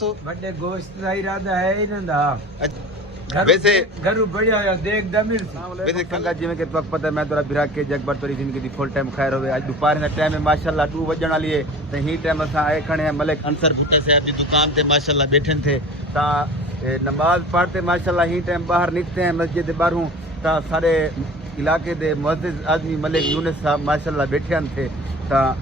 بڑے گوشت کا ارادہ ہے ہی نہ ویسے گھر بڑھیا ہوا دیکھ دمیر سی ویسے سنگت جی میں کہ وقت پتہ میں تھوڑا بھرا کے جگبر توری زندگی دی فل ٹائم خیر ہوئے اج دوپہر دا ٹائم ہے ماشاءاللہ 2 وجن والی ہے تے ہی ٹائم اساں آئے کھڑے ہیں ملک انصر بھٹے صاحب دی دکان تے ماشاءاللہ بیٹھے تھے تا نماز پڑھتے ماشاءاللہ ہی ٹائم باہر نکلتے ہیں مسجد باہروں تا سارے علاقے دے معزز آدمی ملک یونس صاحب ماشاءاللہ بیٹھے تھے تا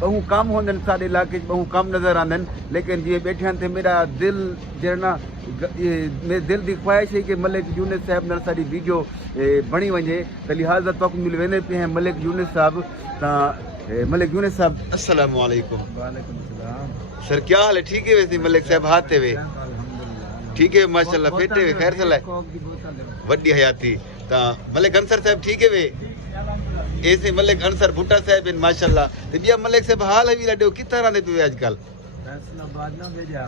بہو کم ہوندن سارے علاقے بہو کم نظر آندن لیکن جی بیٹھے تھے میرا دل جڑنا میرے دل دی خواہش ہے کہ ملک یونس صاحب نال ساری ویڈیو بنی ونجے تو لہٰذا تک مل ویندے پہ ہیں ملک یونس صاحب تا ملک یونس صاحب السلام علیکم وعلیکم السلام سر کیا حال ہے ٹھیک ہے ویسے ملک صاحب ہاتھ ہوئے ٹھیک ہے ماشاءاللہ پھیٹے ہوئے خیر صلاح وڈی حیاتی تا ملک انصر صاحب ٹھیک ہے وے ایسے ملک انصر بھٹا صاحب ہیں ماشاءاللہ تے بیا ملک صاحب حال ہے وی لڈو کس طرح دے پے اج کل فیصلہ بعد نہ بھیجا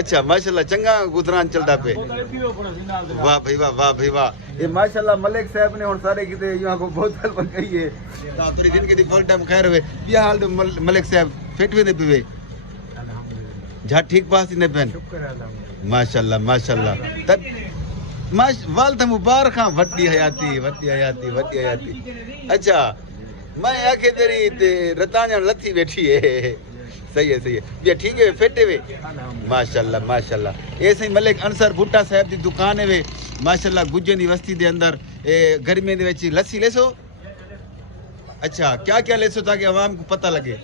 اچھا ماشاءاللہ چنگا گزران چلدا پے واہ بھائی واہ یہ ماشاءاللہ ملک صاحب نے ہن سارے کتے یہاں کو بوتل بنائی ہے تا تری زندگی دی فل ٹائم خیر ہوئے بیا حال دے ملک صاحب فٹ وے دے پے الحمدللہ جھا ٹھیک پاس نے پن شکر ہے الحمدللہ ماشاءاللہ تب والد مبارک ہاں وڈی حیاتی اچھا میں آکھے تیری تے رتانیاں لتھی بیٹھی ہے صحیح ہے بیا ٹھیک ہے فٹے وے ماشاءاللہ ایسے ملک انصر بھٹا صاحب دی دکان ہے وے ماشاءاللہ گجن دی وستی دے اندر گرمی دے وچ لسی لے سو اچھا کیا لے سو تاکہ عوام کو پتہ لگے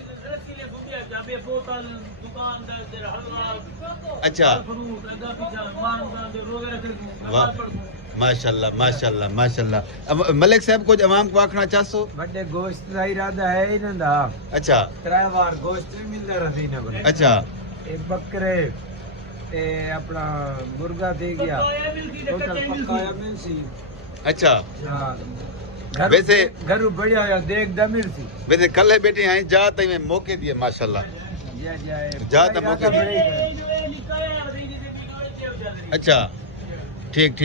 اچھا ماشاءاللہ اب ملک صاحب کچھ عوام کو آکھنا چاہسو بڑے گوشت کا ارادہ ہے ہی نہ اچھا 3 بار گوشت بھی ملتا رہتی نہ بنے اچھا ایک بکرے اپنا مرغا دے گیا ٹوٹل پکایا میں سی اچھا ویسے گھر بڑھیا ہوا دیکھ دمیر سی ویسے کل بیٹھے ہیں جا تے میں موقع دیے ماشاءاللہ جا تے موقع دیے اچھا ٹھیک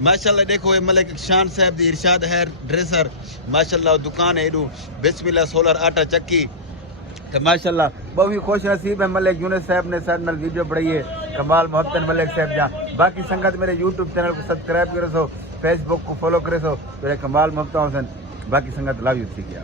ماشاءاللہ دیکھو یہ ملک شان صاحب دی ارشاد ہے ڈریسر ماشاءاللہ دکان ہے ایڈو بسم اللہ سولر آٹا چکی تو ماشاءاللہ بہت ہی خوش نصیب ہے ملک یونس صاحب نے ساتھ نال ویڈیو بڑھائی ہے کمال محبت ملک صاحب جا باقی سنگت میرے یوٹیوب چینل کو سبسکرائب کرے سو فیس بک کو فالو کرے سو میرے کمال محبت حسن باقی سنگت لاو یو سی کیا